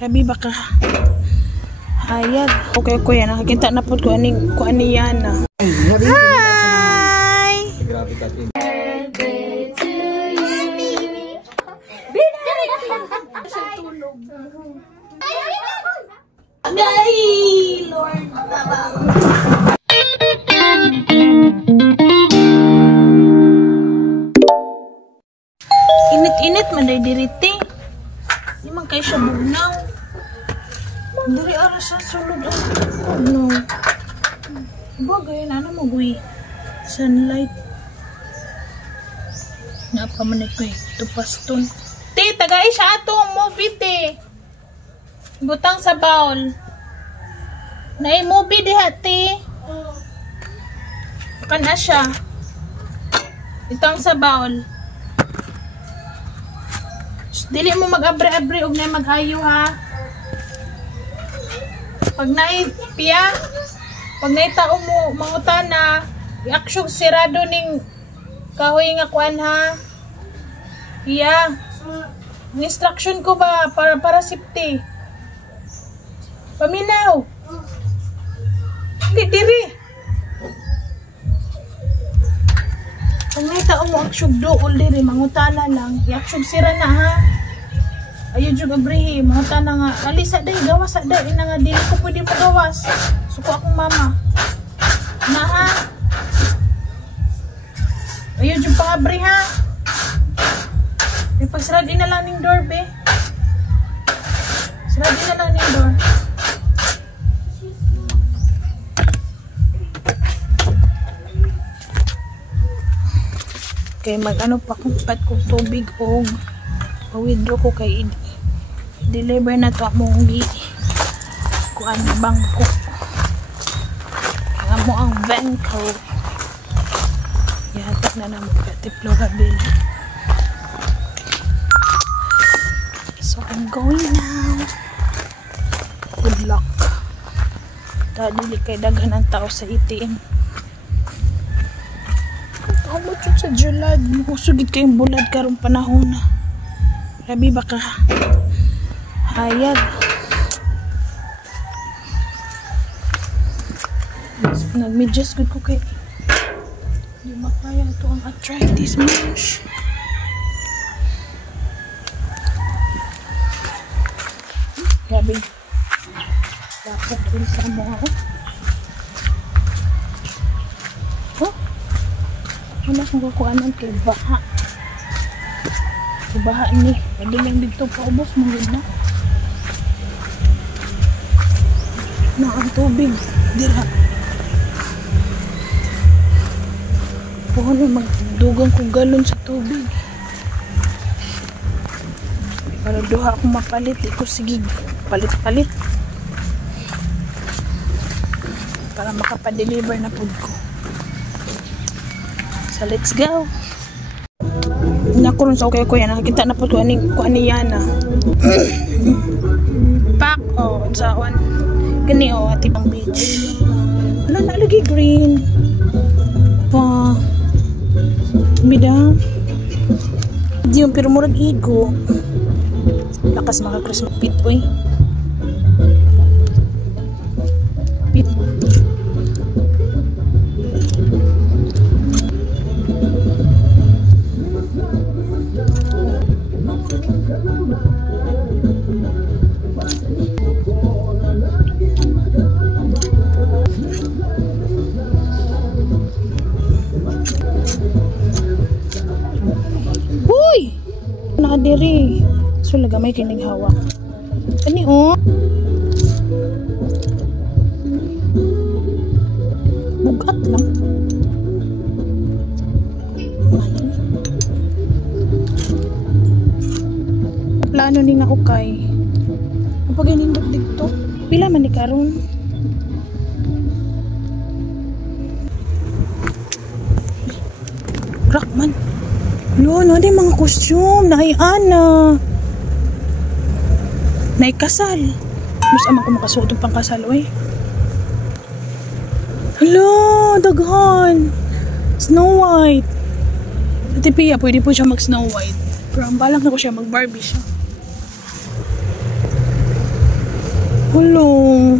Rabi baka hayad. Okay kuya, nakakita na po ko ani Yana. Hi! Lord. Init-init man day diriti. Di man kayo siya bugnaw. Dari aras sa sulod ang bugnaw. Bagay na mo guy. Sunlight. Napamanik ko eh. Tupaston. Te, tagay siya atong movie te. Butang sa bowl. Nai-movie diha te. Kana siya. Itang sa bowl. Dili mo mag-abre-abre og na mag-ayo ha. Pag naay piya, pag naay tao mo mangutana, i-action sirado ning kahoy nga kuan ha. Piya. Ang instruction ko ba para safety. Paminaw. Hindi diri. Pag naay tao mo action dool diri mangutana lang, i-action sira na ha. Ayun juga brehi, mga tanang nga, alisa day, gawas day, ina nga, di ko pwede magawas. Suko akong mama. Na ha? Ayun yung pangabri ha? May pagsaradi na lang ng door, be. Saradi na lang ng door. Okay, mag-ano pa kung pat kong tubig o pa-withdraw ko kay deliver na to among kuan bangko. Kaya mo ang bangko. Yatak na naman katiplo kabil. So I'm going now. Good luck. Dili kay daghan ang tao sa ATM. How much yun sa July? Musugid kayong bulad karong panahon na. Rabi baka hayag. Nag-midges good ko kay di makaya ito ang arthritis much. Rabi dapat rin sa mga wala kong kukuanan kay baha. Baha ni, pwede lang dito paubos mo yun na. Na ang tubig, dira. Puho na magdugang kong galon sa tubig. Para duha akong mapalit, iko sige, palit-palit. Para makapadeliver na food ko. So let's go. Nakuron sa okay kuya, nakakita na po ko ani Yana. Pak oh sa one kani oh atibang beach. Ano na lagi green pa bida di yung pero murag igo lakas maka-cross pit boy pit. Diri. So lagamay kining hawak. Ani oh. Bugat lang. Plano ni nga ukay. Kapag inindot dito, pila man ni karon. Rockman. No, di mga costume, ana. Naikasal. Mas ama ko makasuot ng pangkasal, oy. Hello, daghan. Snow White. Ate Pia, pwede po siya mag Snow White. Pero ang balak na ko siya, mag Barbie siya. Hello.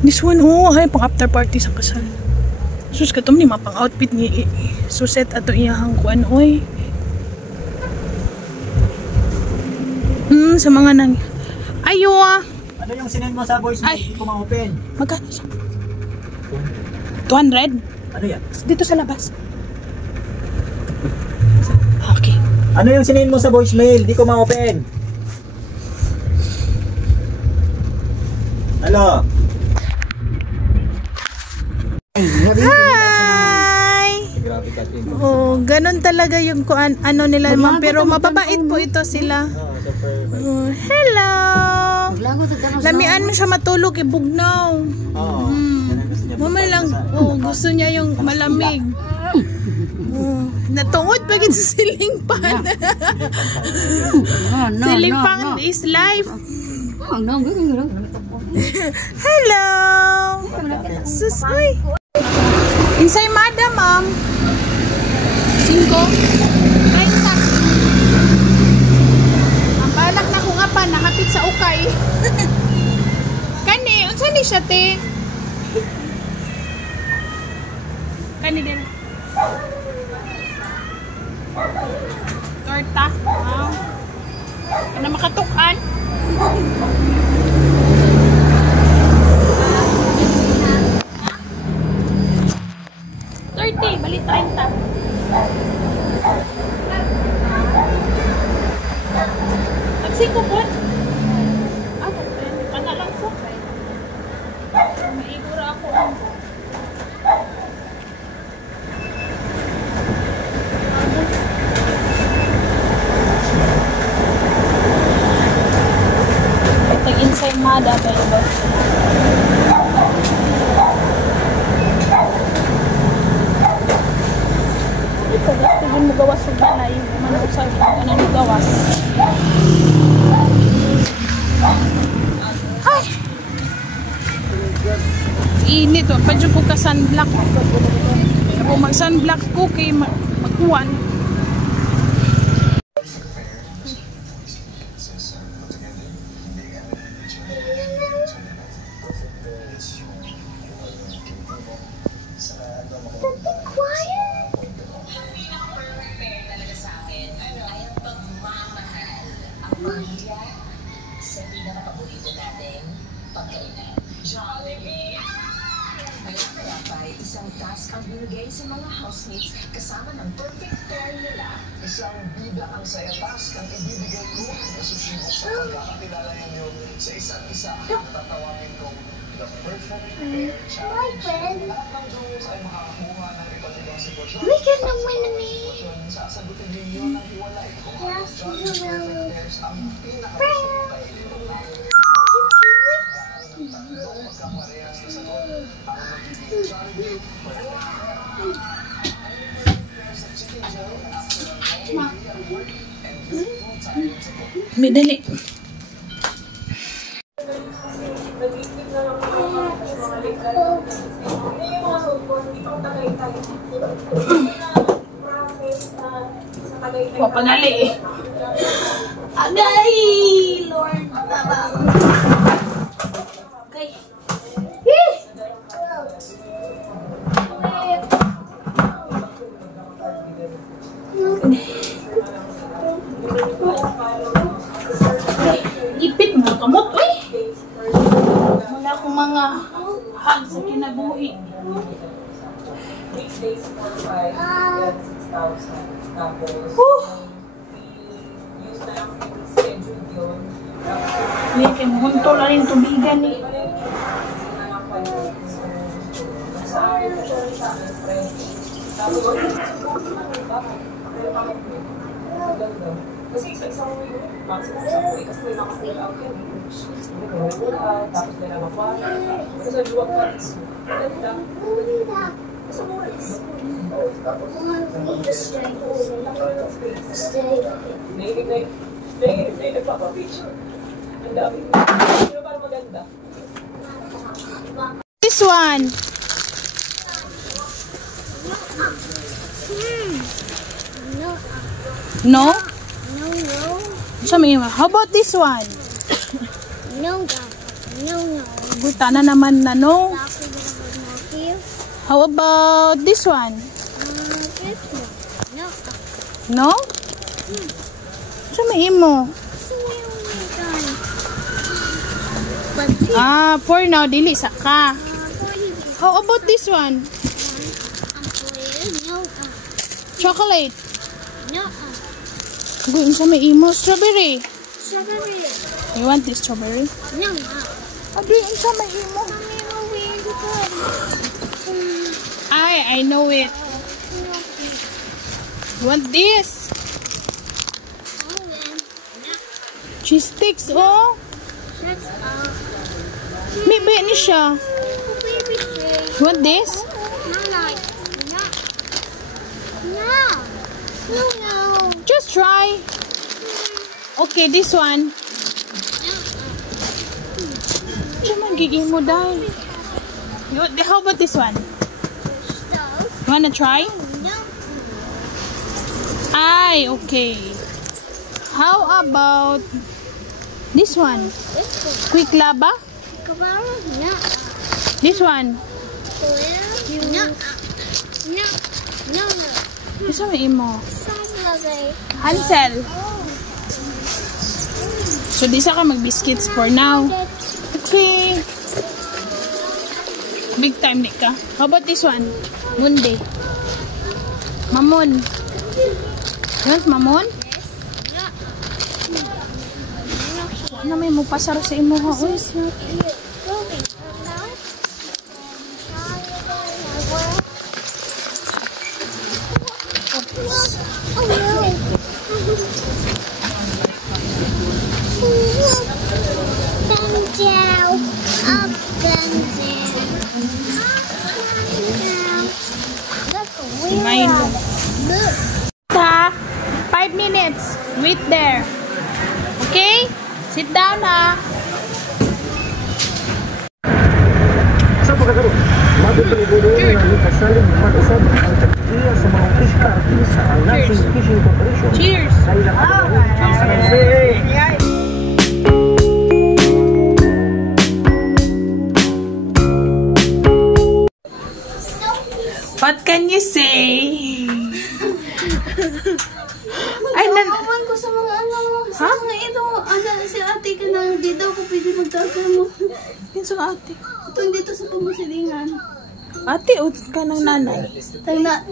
This one, oh, ay, pang after party sa kasal. Sus, katom ni mapang outfit ni suset ato iyahang kuan, oy. Sa mga nang... Ayo ah. Ano yung sinend mo sa voice mo? Hindi ko ma-open. Magkano siya? 200? Ano yan? Dito sa labas. Okay. Ano yung sinend mo sa voicemail? Hindi ko ma-open. Hello? Hi! Oh, ganun talaga yung kuan ano nila, ma'am, pero mababait po ito sila. Oh, hello. Lamian mo siya matulog, ibugnaw. Mamay lang, oh, gusto niya yung malamig. Oh, natungod pa sa ceiling fan. Ceiling fan is life. Hello. Sus, ay. Insay madam, ma'am. 5. 30. Ang balak na ko nga pa, nahapit sa ukay. Kani, unsa ni siya, te? Kani din. Torta. Wow. Kana makatukan. Balik 30. Nagsiko po. Kana lang po. Maigura ako. Tag-insay mada ba yun? Ito, gusto din mo gawas sa balay. Manusay ka na ni gawas. Ay! Init o. Padyo ko ka sunblock. Ako mag-sunblock ko kay magkuhan. Sa pinaka-paborito natin, pagkainan. Jollibee! Kaya ay isang task ang binigay sa mga housemates kasama ng perfect pair nila. Isang bida ang saya task ang ibibigay ko na susunod sa pagkakakilala ninyo sa isa't isa. Tatawagin kong the perfect pair challenge. Lahat ng jewels ay makakakuha ng iba't ibang sitwasyon. Sasagutin ninyo ng hiwalay kung ang perfect pairs ang pinaka-gusto kayo. Magkaparehas na sagot ang magiging Jollibee. Dali. O, pangali eh. Agay! Lord, tabang. Okay. Ipit mo kamot, eh. Wala akong mga hag sa kinabuhi. Weekdays 4-5, 6,000. Tapos, use na lang schedule yun. Hindi, kaya muhunto na rin tubigan eh. Kasi isa-isang mo yun, maximum sa buhay, kasi may naka-full out yan. Tapos may naka-full out. Kasi sa luwag ka, ganda. Kasi mo rin. Tapos, may nagpapapicture. Ang dami. Sino para maganda? This one. No? No. How about this one? No. No. Buta na naman na, no? That's a little bit more here. How about this one? This one. No. No? Sa may imo. So we only done. But this For now, dili sa ka. How about this one? no. Chocolate. No. Guin sa may imo. Strawberry. Strawberry. You want this strawberry? No. Guin sa may imo. I know it. You want this? Cheese sticks, oh. May ba ni siya? You want this? No. Just try. Okay, this one. Diyan magiging mo dahil. How about this one? You wanna try? No. Okay. How about this one? Quick laba? No. This one? No. Isa may imo. Strawberry. Hansel. So, di sa ka mag-biscuits for now. Okay. Big time ni ka. How about this one? Monday. Mamon. Yes, mamon? Ano may mo pasar sa imo ha? Uy. Oh no. Down, up and down. Look, Milo. Look. 5 minutes. Wait there. Okay? Sit down ha. Sa pagkakaroon, mabibigay ng kasaling mag-usap ang tag-iya sa mga artista ang National Fishing Corporation. Cheers. Ay lahat sa What can you say? Ay, Awan ko sa mga ano. Sa Ha? mga ito. Si ate ka na. Di daw ko pwede magtagal mo. yun sa ate. Ito dito sa pamasilingan. Ate, ut ka ng nanay.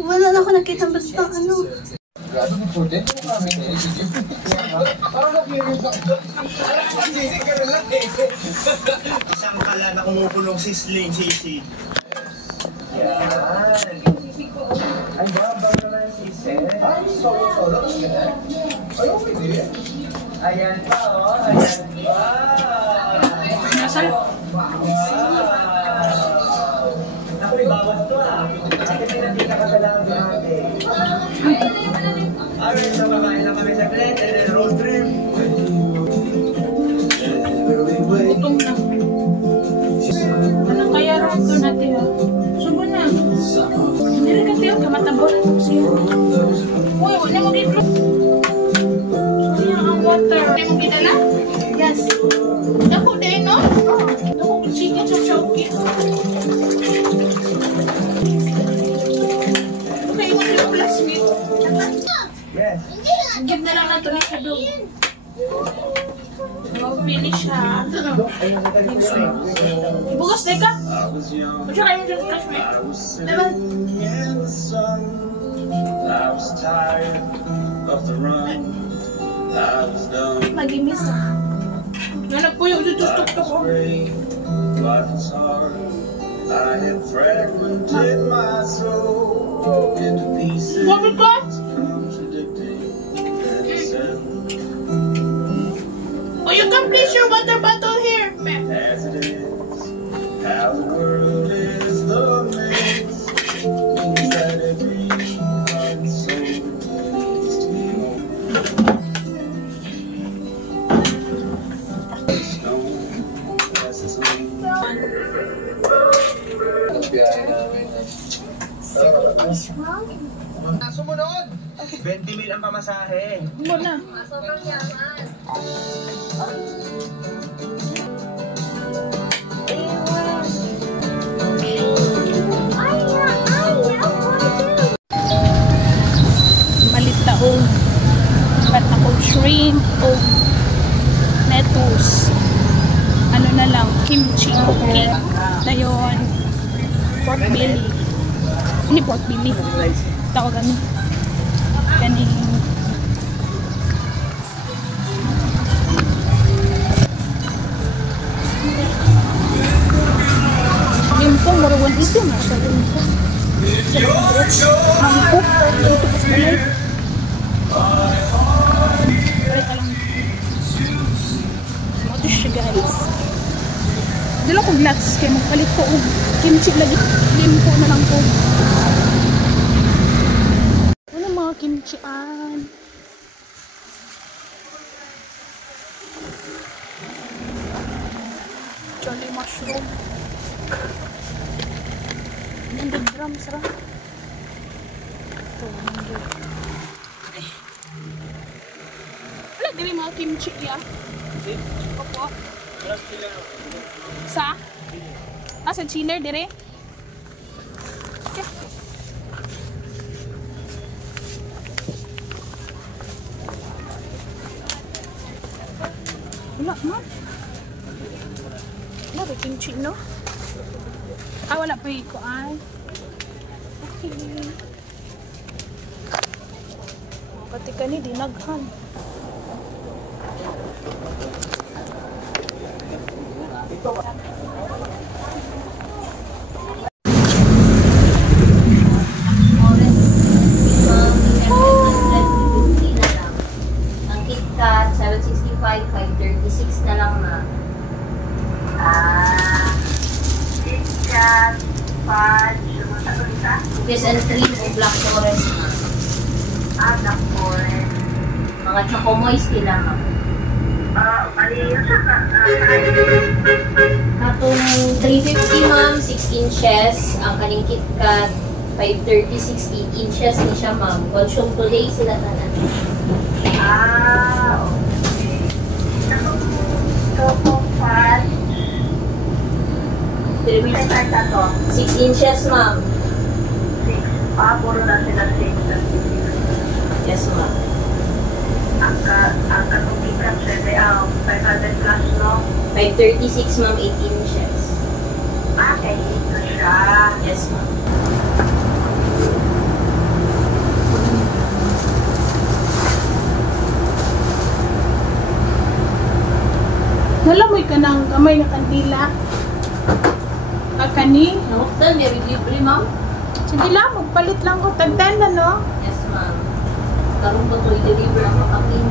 Wala na ako nakita basta ano. Isang kala na kumukulong sisling, sisi. Ay, babang naman yung sisi. Ay, solo-solo. Ay, okay din. Ayan pa, oh. Ayan pa. Nasal? Ako'y bawat to, ah. Kasi pinandika ka sa lang natin. Ay, so kakain lang kami sa plate and then road trip. Gutom na. Ano kaya roon doon natin ha? Subo na. Dili ka tiyo, kamatabaw na ito siya. Uy, huwag na mag-idro. Sayang ang water. Huwag na mag-idala? Yes. Dako din, no? Dako kong chicken sa chowking. Okay, iwan yung plasmid. Yes. Give na lang na ito ni Shadong. Mag-finish siya. Ibukas na ka? O siya kayo mo dyan cash me? Diba? Mag-imis na. Nanak po yung tutustok ko. I had fragmented my soul into pieces, Sabi ko? contradicting themselves. Oh, you can place your water bottle here. Meh. As it is, how the world is the maze, means that everyone so needs to be home. Stone, as it's laid. Sumunod! 20,000 ang pamasahe. Muna. Sobrang yaman. na lang, kimchi cookie. Dayon, pork belly. Ini pork belly. Tawag gani. Ganing. Limpo, maruwan ito na siya limpo. Mangkok, ito pa sa balay. Balay ka lang. Ito siya guys. Dila ko glass kaya magpalit ko og kimchi lagi. Limpo na lang ko. Ano mga kimchian? Jolly mushroom. 100 grams ra. 200. Wala dili mga kimchi ya. Opo. Sa? Sa chiller dire? Okay. Wala man. Wala ba kimchi no? Wala pa iko ay. Okay. Pati ka ni dinaghan. Ang KitKat 765, 536 na lang na. KitKat, fudge, cookies and cream o black forest na. Black forest. Mga choco moist nila ma. Atong 350 ma'am, 6 inches. Ang kaning KitKat, 536, 8 inches ni siya ma'am. Consume today sila tanan. Okay. Choco fudge. 6 inches ma'am. 6. Puro na sila 6. Yes ma'am. Ang katong KitKat siya, 500 plus no? 536 ma'am, 8 inches. Kaya ito siya. Yes ma'am. Nalamoy ka ng kamay nga kandila. Kani? Nahuktan, may libre ma'am? Sige lang, magpalit lang ko. Tagdan na no? Yes ma'am. Karong ko to i-deliver ang makapin.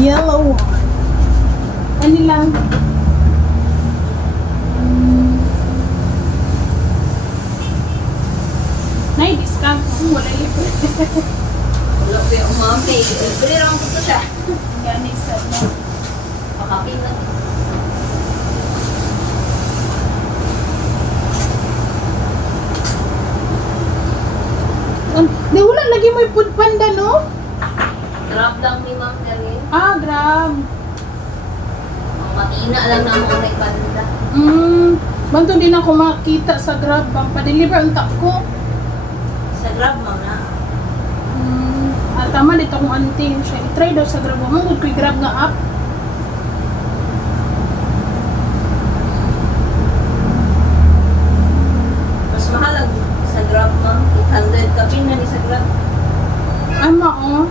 Yellow one. Ano lang? Nai-discount kung wala libre. Wala ko yung ma'am. Libre lang ko to siya. Gani sa no? Makapin na. Di wala lagi mo food panda no? Grab lang ni ma'am galing. Grab. Matina lang na mo may panda. Banto din ako makita sa Grab bang pa-deliver unta ko. Sa Grab ma'am na. Tama dito kung auntie siya. I-try daw sa Grab. Mangod ko'y Grab nga app. Mas mahal ang sa Grab ma'am. 800 kapin na ni sa Grab. Ama oh.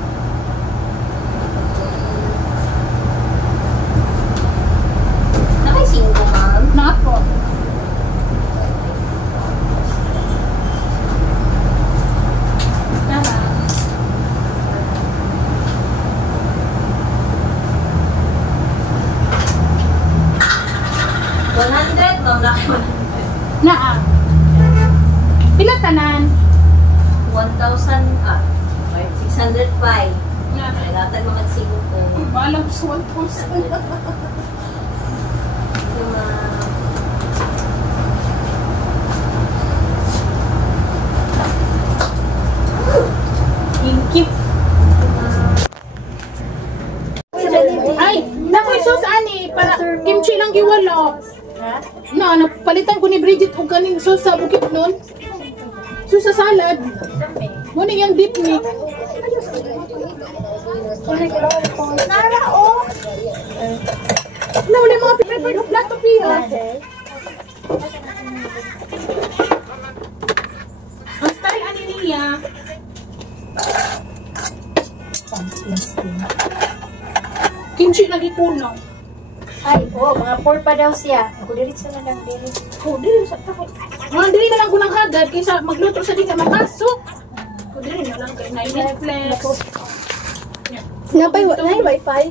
Nakay 5 ma'am. Na po. Tara. Ma'am, laki 100. Naa. Pila tanan? 1,000, 605. Na. Ay, latag mga 5. Balang sa 1,000. Thank you. Ay, nakoy sus ani para kimchi lang giwalo. Na napalitan ko ni Bridget og kaning sus sa bukid nun. Sus sa salad. Mo ni yang dip ni. Nara, na wala mga prepared of plato piya. Ang style ani niya. Kimchi lagi kuno. Ay, mga 4 pa daw siya. Ako diretso na lang din. Dili sa takot. Mga dili na lang kunang hagad kaysa magluto sa di ka mapasok. Dili na lang kay Netflix. Napay wifi.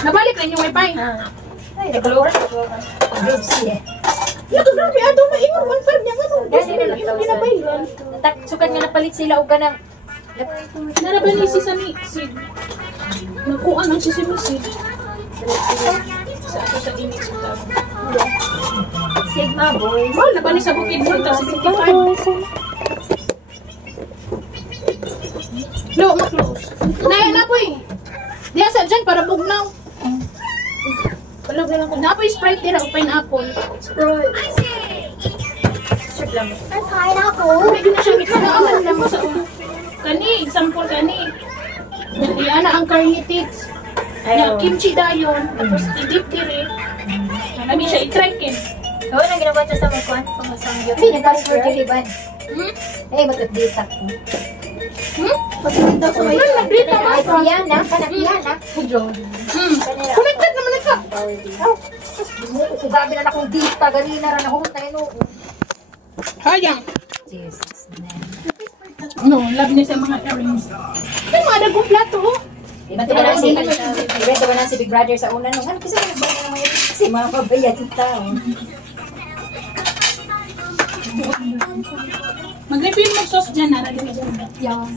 Nabalik na yung wifi. Ay, nag-lower ako. Group C eh. Yato grabe ato maingon 1.5 niya ano. Gani na lang daw. Ginabayran. Sukat nga napalit sila o ganang. Naraban ni si Sid. Nakuha ng si Sid. Sa ako sa image ko tayo. Sigma boys. Oh, laban ni sa bukid mo ta si No, ma-close. Naya na po eh. Diya sa dyan para bugnaw. Palog na lang ko. Napoy Sprite tira o pineapple. Sprite. Check lang. Ay, pineapple. Hindi na siya ikanaaman lang mo sa kani. Example kani. Yan ang carnitix. Yung kimchi dayon. Tapos i-dip dire. Nabi siya i-try kin. Oo, nang ginawa siya sa mga pangasangyo. Hindi, nag-password yung liban. Eh, mag-update ako. Pagkain daw sa may Nag-date naman. Ay, Piana. Piana. Connected naman na ka. Grabe na akong dita. Gali na rin ako. Hayang. Jesus. No, love niya sa mga earrings. Ay, mga dagong plato oh. Diba na si Big Brother sa una nung ano kasi nagbayad ng mga kasi mga pabayad yung tao. Mag-refill mo sauce dyan, naragay dyan. Yan.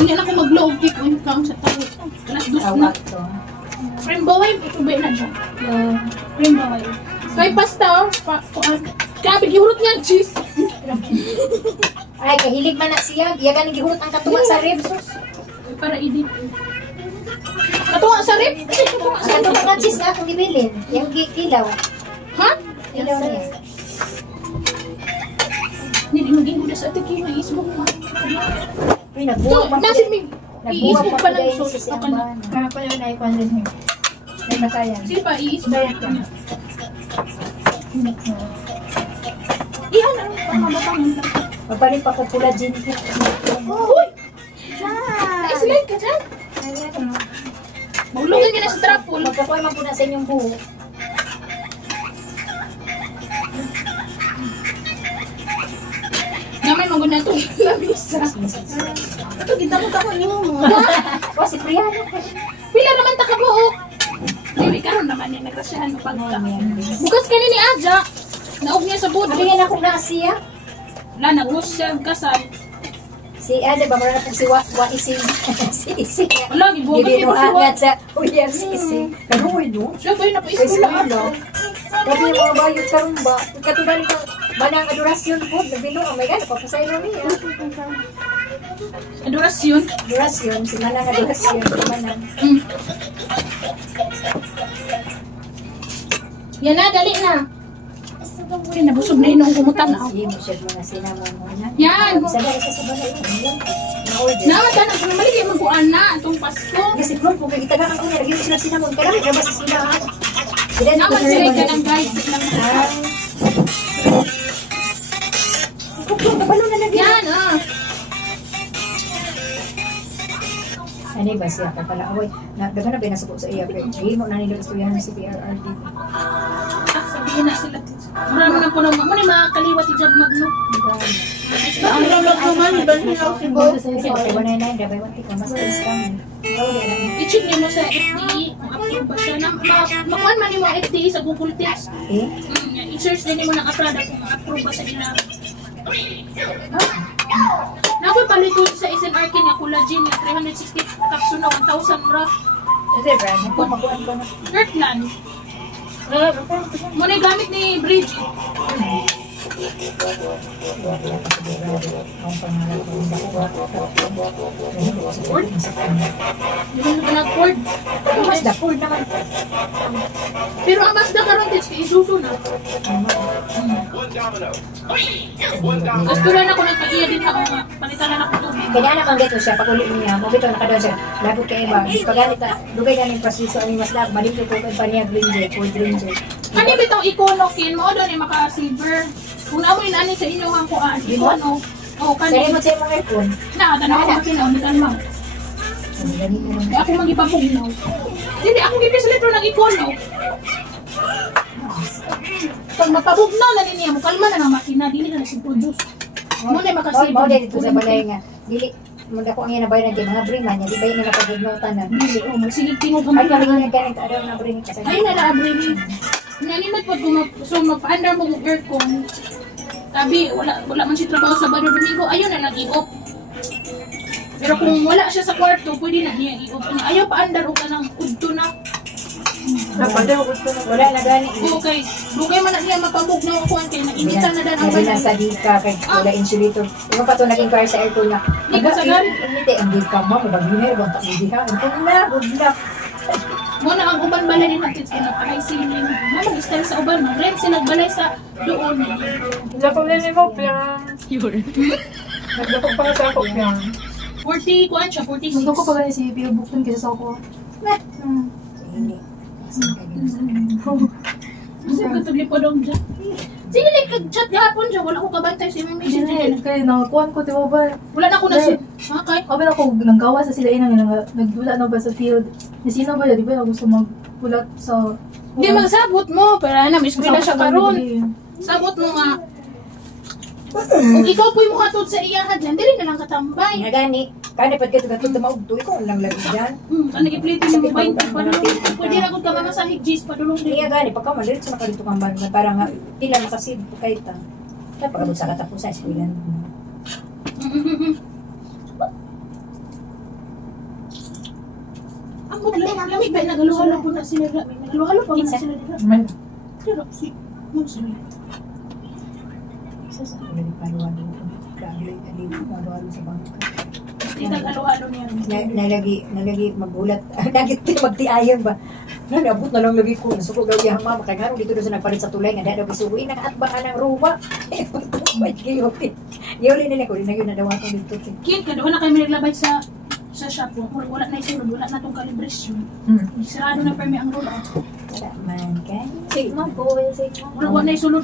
Hindi na ako mag-low kick when it comes sa tao. Alas dos na. Cream baway, itubay na dyan. Cream baway. Kay pasta, grabe, gihurot niya ang cheese. Ay, kahilig man na siya. Iya ka nang gihurot ang katuwa sa ribs. Para i-dip. Katuwa sa rib? Katuwa Ang sa rib. katuwa ng cheese na akong ibilin. Yung kilaw. Ha? Kilaw niya. Hindi maging guda sa atin kayo na isbog mo. Uy, nagbuwag pa Nasa may Nagbuwag iisbog pa pa pala ng yung sauce. sisi Ako ang na. bahan. Kaya pa yun ay kwan rin here. May matayan. Sige pa, iisbog. Iyan ang pamamatang. Mapalit pa ko pula gin. Uy! Naisilid ka dyan? Maulugan ka na sa trapol. Magkakuha man po na sa inyong buho. Gamay mo na ito. Labisa. Ito, kita mo tako yung O, si Priana. pila naman takabuok. Hindi, karon naman yan. Nagrasyahan mo pagka. Bukas ka ni Aja. Naog niya sa budo. Nabigyan ako na siya. Wala, nag-host siya kasal. Si Ada, ba mara na po si Ising. Si Ising. Wala, gibuhat Hindi niya mo sa angat sa uyab si Ising. Karuoy, no? siya ba yung napaisula ako? Kasi yung mga bayot karon ba? Katulad nito, manang adorasyon po. Nabino, oh my God, napapasayro niya. Adorasyon. Adorasyon, si manang adorasyon. Si manang. Yan na, dali na. Ay, nabusog na yun ang kumutan na. Sige mo siya mga sinamon mo na. Yan. Isa ba, isa sa balay. Na-order. Naman na, kung mali, magkuhan na itong Pasko. Kasi bro, kung kagitagaan ko niya, lagyan mo sila sinamon. Kailangan na ba sa sila, ha? Sila na Naman sila ka ng guys. Yan, ah. Ano ba siya? Kapala, away. Daga na binasabot sa iya. Pero hindi mo na nila gustuyan si PRRD. Sabihin na sila. Marami na po nung mga kaliwat i-job magno. Ang lolog naman, iba niya ako si Bo. Kasi okay, 199, dabay 1 ka. Mas alis ka man. I-check niyo mo sa FDE kung approve ba siya. Makuhan man yung mga FDE sa Google Text. Eh? I-search din mo ng Aprada kung approve ba sa ila. Nakoy palito sa SNRK nga collagen nga 360 capsule na 1,000 bra. Kasi brand, magpapakuan ba na? Kirkland. Muna yung gamit ni Bridget. Ang pangalan ko hindi ako Hindi mo na cord. mas the Ford naman. Pero ang Mazda karon din kay Isuzu na. Gusto rin ako nagpaiya din ako nga. Palitan na ako tubig. Kaya naman dito siya, pag uli niya, mabito na ka doon siya. Lagot ka iba. Pagganit na, dugay ka ng pasiso ang mas lag. Malito ko kay Paniag Ranger, Ford Ranger. Ano bitong ikonokin mo doon maka-silver. Kung naamoy na ani sa inyo ang kuan. Ikono. O Sa'yo kanina. mo sa'yo mong aircon. Na, tanaw ko makinaw. Nitan mo. Kaya ako magipapugnaw. Hindi, ako gipisilito ng ikono. Pag mapabugnaw na niya, kalma na ng makina. Dili na nag-produce. Mo na makasilver. Mao dito sa balay nga. Dili munda ko ang inabayan ng mga briman niya, di ba yun na napagugnaw tanan. Dili, o magsilip tingog ang Ay, kami mga. nga ganit araw na briman kasi. Ay, nalaabrini. Naninod po so magpa-under mo ng aircon. Sabi, wala man siya trabaho sa Sabado Domingo, ayun na nag-i-off. Pero kung wala siya sa kwarto, pwede na niya i-off. Ayaw pa-under o ka ng udto na. Wala na gani. Okay, bukay man na niya mapabog na ako kaya nainitan na dan ang Wala sa dika kay wala insulator. Yung pa to naging car sa aircon na. Di ka sa gari. Hindi ang dika mo, baginer bang tak diha. Ang na, budla. Mo na ang uban balay din natin sa napakay siling. Mag-style sa uban, mag-rent sila balay sa doon. Lapag na mo, piyang. Nagdapag pa sa ako, piyang. 40, kuhan siya, 46. Gusto ko pa ganyan si Pio Bukton kaysa sa ako. Hindi. Kasi katuli po doon dyan. Sige, kag-chat gahapon dyan. Wala ko kabantay sa imong message dyan. Kaya nakakuhan ko, di ba ba? Wala na ako na Right. Ha, kay? Abi ako nanggawa sa sila inang nagdula na ba sa field. Ni sino ba di ba na gusto magpulat sa Hindi, magsabot mo. Pero ano, miss ko na siya karon. Sabot mo nga. Kung ikaw po'y mukhatod sa iyahan dyan, dili na lang katambay. Nga gani. Kani pag kito katod maugto ikaw lang lagi diyan. Ang nagiplitin mo 20 padulong. Pwede na kung ka mamasahig, Gis, padulong din. Iya gani pagka maliit sa makalito kang ban para nga pila makasib kay ta. Kaya pagabot sa katapusan sa ilan. Ang lamig ba, nagaluhalo po na sila. Nagaluhalo pa na sila dito. Pero, si, mo sila. Sa ulit paluwalo. Grabe ali paluwalo sa bangka. Hindi nagaluhalo niya. Nalagi magulat. Nagit magtiayon ba? Nabot na lang lagi ko. Nasuko daw yung mama. Kaya nga dito sa nagpalit sa tulay. Nga daw isuwi. Nakaatbaka ng ruma. Ba't kayo? Yuli nila ko. Rin na daw ako dito. Kaya kadoon na kayo naglabay sa shop. Wala na isunod. Wala na itong calibration. Sirado na permi ang roll out. Wala man ka. Sigma po, sigma. Wala na isunod.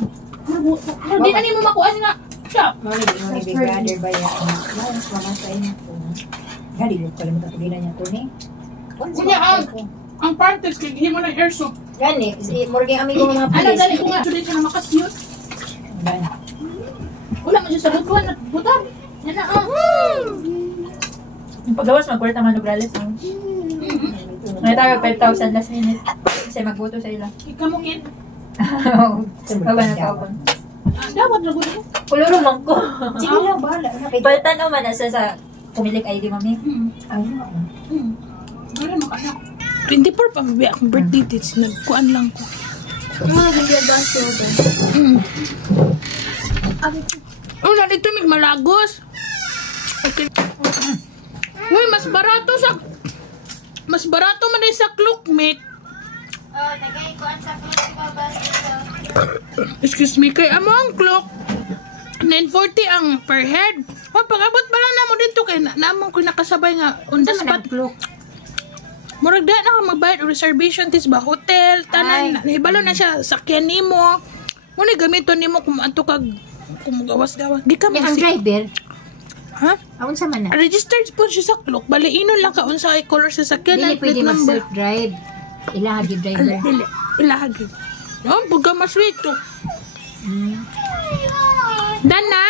Hindi na mo makuha nga shop. Mami di brother ba yan? Mas mamatay na po. Gali yung kalimutan ko din na niya ko ni. Kunya ang parties kay himo ng airsoft. Gani, murag yung amigo mga Ano pulis. dali ko nga sulit siya na makasyot. Gani. Wala man siya sa lutuan at butan. Yan na Yung paggawas, magkwarta man Nograles. Nakita ko 5,000 last minute. Kasi magbuto sa ila. Ikaw mo kin. Kaban na kaban. Dapat na gusto. Kuluro man ko. Sige lang, bahala. Baltan o man nasa sa pumilik ID, mami. Ano? Wala mo ka na. 24 pa mabi akong birthday dates. Nagkuan lang ko. Hindi advance ko. Oh, dito may malagos. Okay. Uy, mas barato man sa Clookmate. Oh, nagay ko ang sa close pa ba dito? Excuse me, kay amo ang clock. 940 ang per head. Oh, pag-abot ba lang namo dito kay namang ko nakasabay nga on the spot. Murag da na ka magbayad o reservation tis ba hotel tanan. Nahibalo na siya sakyan nimo. Muna gamiton nimo kung ato kag kumugawas-gawas. Di ka Ang driver, Ha? awon sa man na. Registered po siya sa clock. Bali, inon lang ka unsa ay color sa sakyan. Dili ang plate pwede number. mag-self-drive. Ilahag yung driver. Ilahagi. Oh, buga masweet to. Dana?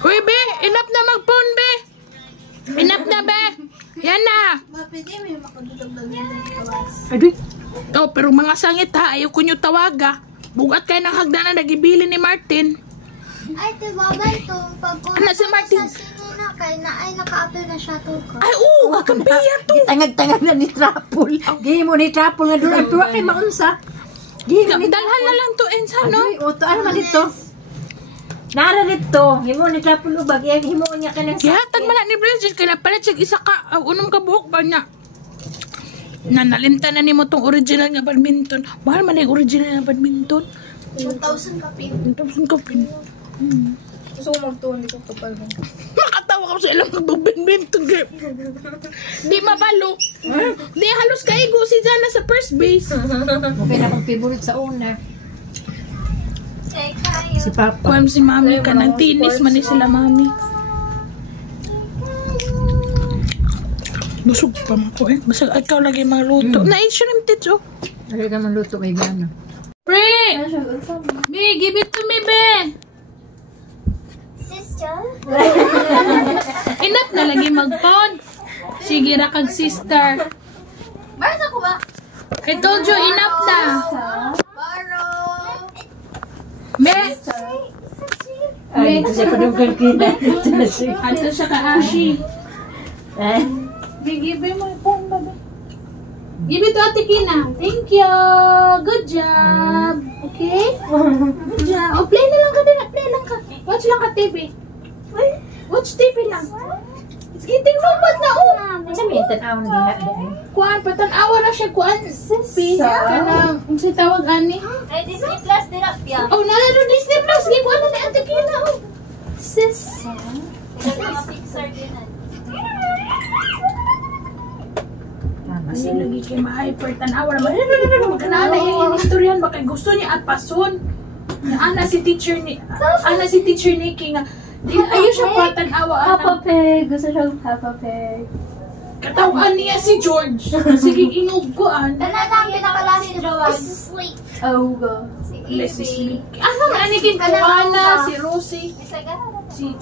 Uy, be, enough na mag-phone, be. Enough na, be. Yan na. Pwede may makadudog lang yan ng kawas. Aduy. Oh, pero mga sangit ha, ayaw ko nyo tawaga. Bugat kayo ng hagdanan na nagibili ni Martin. Ay, tibaban to. Pag Ano si Martin? sa sinina kay na ay naka-apple na shuttle ko. Ay, oo, kampiya to. Tangag-tangag na ni Trapol. Gaya mo ni Trapol nga doon. Ang tuwa kay maunsa. Dalhan na lang to, Ensa, no? Oto, ano man dito? Nara dito. Himo ni kapon ubag. Himo niya ka ng Gihatag man na ni Bridget, kaya pala siya isa ka, unong ka buhok ba niya? Nalimta na nimo tong original nga badminton. Mahal man yung original nga badminton. 1,000 kapin. 1,000 kapin. Gusto ko magtuon, di ko kapal mo. Nakatawa ka sa ilang magbabadminton. Di mabalo. Di halos kaigo si Jana sa first base. Okay na akong favorite sa una. Si Papa. Kuwam si Mami ka ng tinis man ni sila Mami. Busog pa man ko eh. Basta ikaw lagi maluto. Na-shrimp tits oh. Lagi ka maluto kay Gana. Pre! Be, give it to me, be! Sister? Enough na lagi mag-phone. Sige ra kag sister. Bars ako ba? I told you, enough na. Baro! Be! Ay, ito siya padugan kita. Ato siya ka Ashi. Eh? Be, give me my phone, babe. Give it to Ate Kina. Thank you. Good job. Okay? Good job. Oh, play na lang ka din. Play lang ka. Watch lang ka TV. Watch TV lang. It's getting robot na, oh. Sa may tanawon diha dai. Kuan, patanawa na siya. Kuan, pizza. Kanang, ang siya tawag, ani. Ay, Disney Plus, dirapya. Oh, nalaro Disney Plus. Di ko ano na Ate Kina, oh. Sis. Mga Pixar din. Kasi lagi kayo ma-hyper tanawa naman. Magkanaan na yung istoryan. Baka gusto niya at pasun. Ana si teacher Nikki nga. Ayaw siya pa tanawa. Papa Pig. Gusto siya Papa Pig. Katawaan niya si George. Sige, inuguan. Talagang pinakalas si George. Sleep. Oh, go. Let's sleep. Ano nga anikin ko? Ana, si Rosie. Si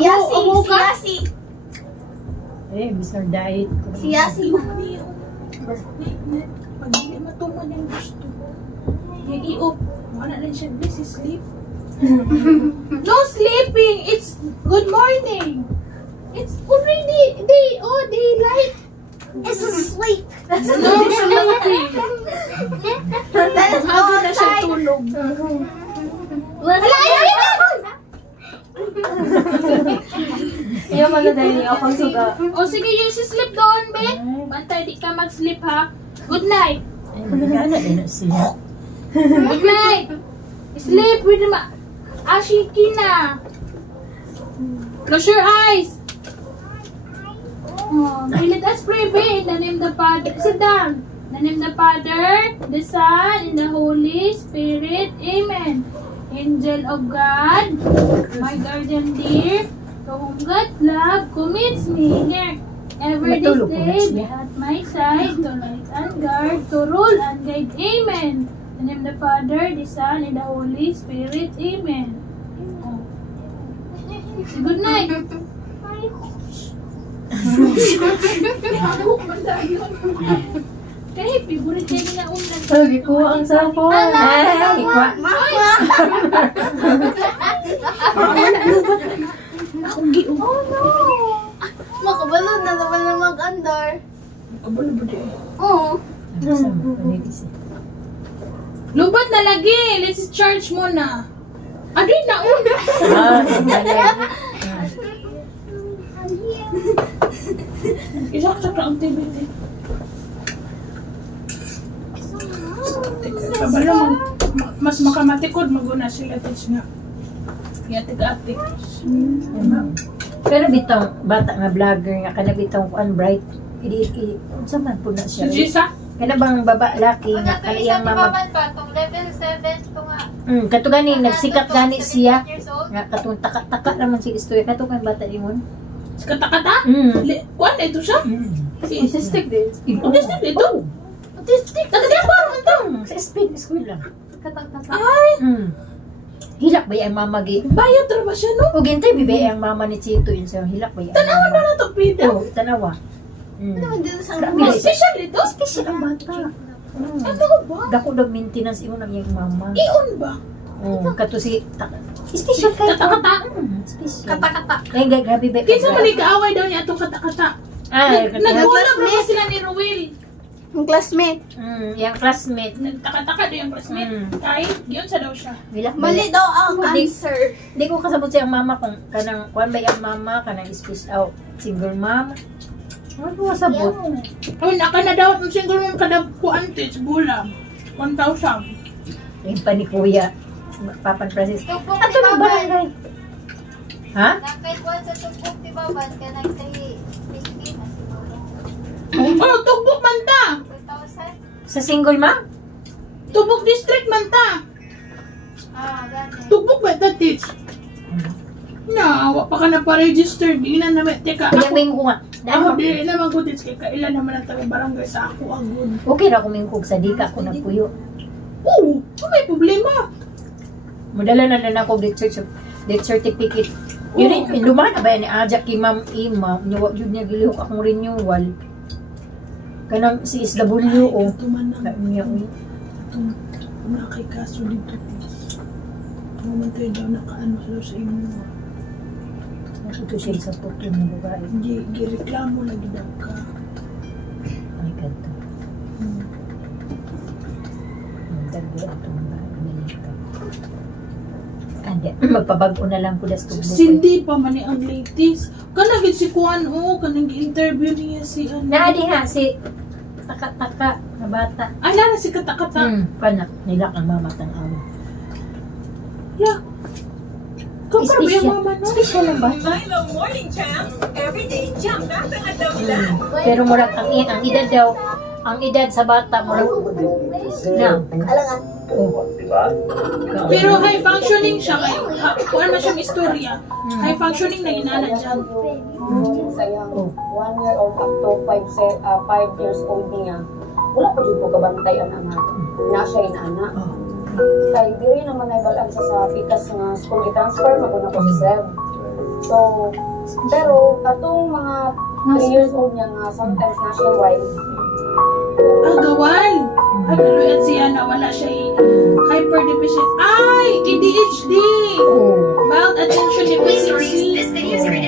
Yasi. Amo Si ka? Yasi. Eh, Mr. Diet. Si Yasi. Pag hindi matuman yung gusto. Yung i-up. Wala na siya. This is sleep. No sleeping. It's good morning. It's already day. Oh, daylight. It's asleep. No sleeping. That is Bago na siya outside. tulog. Iyo man na dahil ako suga. O sige, yung si sleep doon, be. Bantay, di ka mag-sleep ha. Good night. Ay, magana din siya. Good night. Sleep with ma... Ashikina. Close your eyes. Oh, let us pray, be. In the name of the Father. Sit down. In the name of the Father, the Son, and the Holy Spirit. Amen. Angel of God, my guardian dear, to whom God love commits me here. Every Matulog ko, day Nestle. at my side, to light and guard, to rule and guide. Amen. In the name of the Father, the Son, and the Holy Spirit. Amen. Oh. Say good night. Kaya, favorite kayo na ulan. Lagi ko ang cellphone. Ay, ikwa. Ako giyo. Oh no! Makabalod na naman na mag-andar. Kabalo ba di? Oo. Lubad na lagi. Let's charge mo na. Adoy na una. Isaksak na ang TV. Kabalo mas makamatikod maguna sila tis nga. Yatig-atik. Pero bitaw, bata nga vlogger nga, kana bitaw kuan bright. Unsa man po na siya. Si Jisa? Kana bang baba laki nga kaniyang mama. pa, itong level 7, ito nga. Kato gani nagsikat gani siya. 7 years old. Nga katong taka-taka naman si istorya kato kan bata imon. Kata-kata? Kuan ito siya? Autistic din. Autistic dito? Autistic? Kata-kata pa naman to. Sa speed school lang. Katak-katak. Ay! Hilak ba yung mama gi? Bayad na ba siya, no? O gintay bibi ang mama ni Chito yun sa hilak ba yung Tanawa na na to, Pida. Oo, tanawa. Ano naman dito sa Grabe. Oh, special ito? Special ang bata. Ano ba? Dako dag maintenance imo ng iyang mama. Iyon ba? Oo, kato si special kay Kata-kata? Special. Kata-kata. Ay, grabe ba? Kinsa man kaaway daw niya itong kata-kata. Ay, Nag-ulam naman sila ni Ruel. Ang classmate. Yung classmate. Nagtaka-taka doon yung classmate. Mm. Kahit, yun sa daw siya. Mali daw ang answer. Hindi ko kasabot sa mama kung kanang kuan ba yung mama kanang special single mom. Ano ko kasabot? Oh, naka na daw ang single mom kada kuantes bulang. 1,000. Yung pa ni Kuya Papan Francis. Tupok Ato ni na Baban. barangay. Ha? Nakay kuwan sa tupok ni Baban ka nagtahi. Biscuit na siguro. Oh, tubok man ta. 2,000. Sa single mom? Tubok district man ta. Gani. Tubok ba ta, teach? Na, wa pa ka na pa-register. Di na naman. Teka, Kaya ako. ko nga. Ako, di naman ko, teach. Kaya kailan naman ang taga barangay sa ako agad. Okay ra kumingkog sa dika ko nagpuyo. Oo, may problema. Mudala na na ako death certificate. Yun rin, lumahan na ba yan ni Aja kay Ma'am Ima? Niwag yun niya gilihok akong renewal. Kanang si SWO. Tumanang. Niya, uy. Na kay kaso dito. Mamatay daw nakaano sila sa inyo. Ito siya sa puto ng babae. Gireklamo lagi daw ka. Ay, kanto. Dagdag ito mga minita. Ande, magpabago na lang ko das tubok. Hindi pa man ang latest. Kanagit si Kuan kanang interview niya si ano. Naadi ha, si Taka-taka na bata. Ala na si Kata-Kata. Panak, nila kang mamatang awa. La. Kapag ba yung mama no? Special ang bata. Morning champs, everyday jump back ang adlaw Pero murag ang edad daw, ang edad sa bata murag na. Alangan. Oh. Diba? Pero high functioning siya kay kuan man siyang istorya. High functioning na inana dyan. sayang 1 year old up to 5 years old niya. Wala pa dito kabantayan ang na siya inana. Kaya diri naman ay balaan sa pikas nga school i-transfer maguna ko si Seb. So, pero katong mga 3 years old niya nga sometimes na siya wild. Gawan. Aguluyan siya na wala siya hyper deficient. Ay! ADHD! Mild attention deficiency.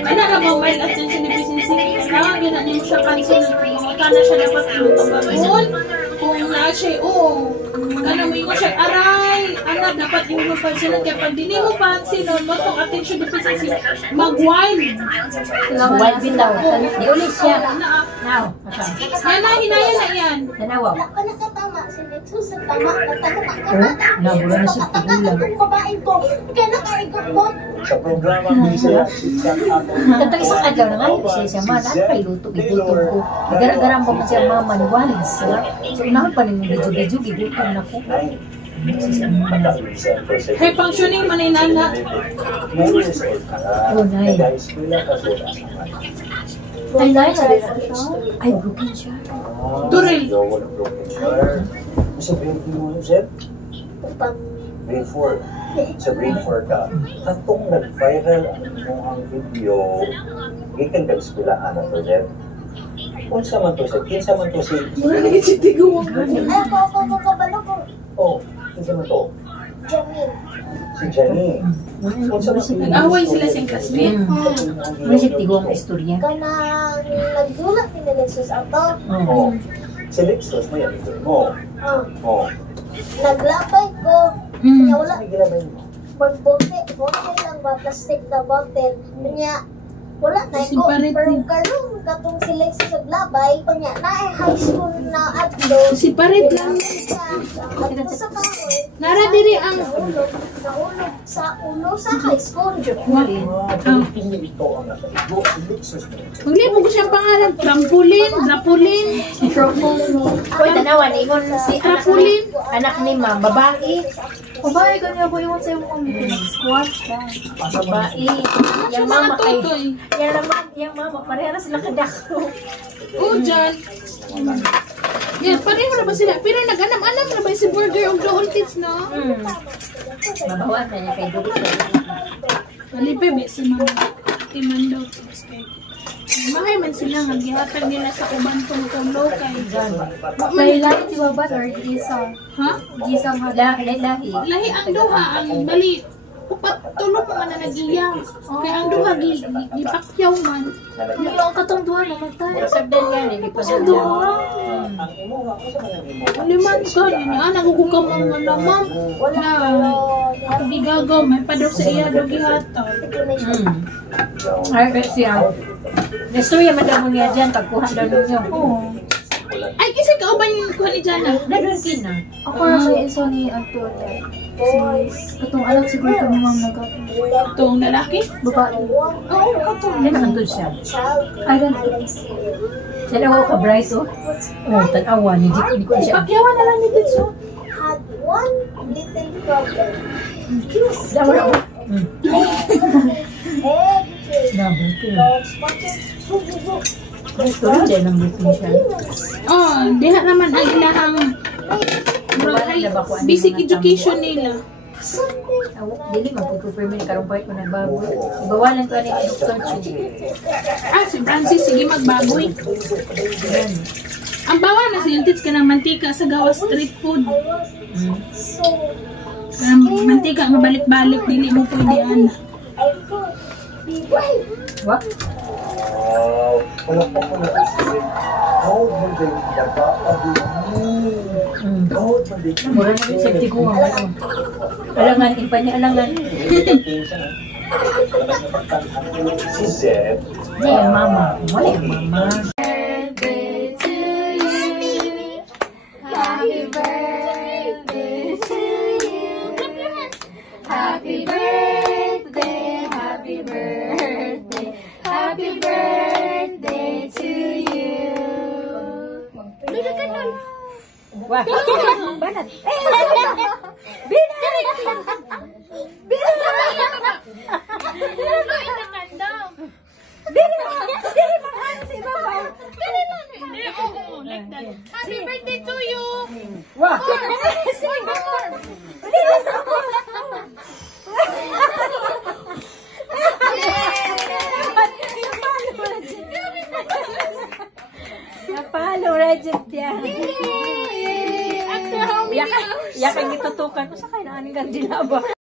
Ano na ba mild attention deficiency? Kailangan yun na niyo siya cancel ng mga na siya dapat ilutobagon. Kung na siya, kanang mo siya, aray! Anak, dapat yung mo pansinan. Kaya pag dini mo pansinan mo itong attention deficiency, mag-wild. Wild din daw. Di ulit siya. Now, Yan na, hinaya na yan. Nanawaw. Wala ka nakatama. Si Nexus sa tama. Nagtagama ka na. Nabula na siya tigulang. Ang babae ko. Kaya nakaigot mo. Sa programa Bisa Katang isang adlaw na nga siya man, ano kay luto, gigutom ko. Gara-garam pa mo siya mga maniwalig sila. So, unahan pa rin yung video-video, gigutom na ko. High functioning man ay nana. Oh, nay. Ay, nay, ay, broken siya. Turil. Sa grade mo, Seb? Grade 4. Sa grade 4 ka. Katong nag-viral ang video, gikan ka eskwelahan na to, Seb. Unsa man to, Seb? Kinsa man to si... Mura na yung tiguang. Kabalo ko. Oh, kinsa man to? Janine. Si Janine. Unsa man si... Nag-away sila sa classmate. Ano siya tiguang istorya? Kanang nagdulak ni Nexus ato. Oh. Si Lexus mo yan, ito mo. Oh. Naglapay ko. Kaya wala. Ay, ginabay mo. Bottle lang ba? Plastic na bottle. Kanya, wala na Si ko. Parit Pero ni- karoon, katong si Lexus naglabay. Kanya, na high school na adlo. Si Parit lang. Adlo sa kahoy. Nara diri ang... Naulog sa ulo sa high school. Tingin ito ang nakaligo. Si Lexus mo. Huli mo ko siyang pangalan. Trampolin. Rapulin. Uy, tanawan, ingon si anak ni, Trapulin. ni ma'am, babae. Babae ka niya po yung sa'yo mo squat ka. Babae. Yung Mga mama kay... tutoy. Yung mama, pareha na sila kadako. Dyan. Yan, pareho na ba sila? Pero nag-anam-anam na ba si Burger o Dool Tits, no? Mabawan na niya kay Dugo. Malipib, si Mama. Timan daw. Tapos kay... Mahay man sila nga gihatag nila sa uban tong tulo kay... May lahat si Babat or isa. Ha? Isa nga. Lahi. Lahi ang duha, ang bali. upat tulog man na nag-iya. Kaya ang duha gipakyaw man. Yung ang katong duha naman tayo. Sabdan yan, hindi pa Sa duha. Aliman ka, niya nagugugam ang mga ma'am. Na ako gigagaw, may padok sa iya daw gihataw. Ay, siya. Nasuya madamo niya dyan, pagkuha daw ninyo. Oo. Ay, kasi kauban yung kuha ni Jana. Nadunkin na. Ako na kay isa ni Antonia. Katong anak siguro kami ma'am nagkatong. Itong lalaki? Babae. Oo, katong. Yan naman doon siya. Ay, ganun. Dalawa ka bright, oh. Oh, tanawa, hindi ko siya. Pakyawan na lang ni Tetsu. Had one little problem. Dalawa ako. Everything. Nabutin. Dogs wanted to go. Ito rin dyan ang butin siya. Oh, diha naman ang ilahang basic education nila. Dili, magpupermin karong bait ko ng baboy. Ibawalan ko ni Dr. Chu. Ah, si Francis, sige magbaboy. Yan. Ang bawa na sinintits ka ng mantika sa gawa street food. Mantika nga balik-balik, dili mo pwede ana. What? Wala pa ko naisip. How would they Mura na yung safety ko. Alangan, ipa niya alangan. Si Zed. Yan, mama. Wala yung mama. Happy birthday, happy birthday, happy birthday to you. Wah, banat. Happy birthday to you! Wah. Napalo, Rajit yan. After how many hours? Yakan itutukan ko sa kayo na aning kandila ba?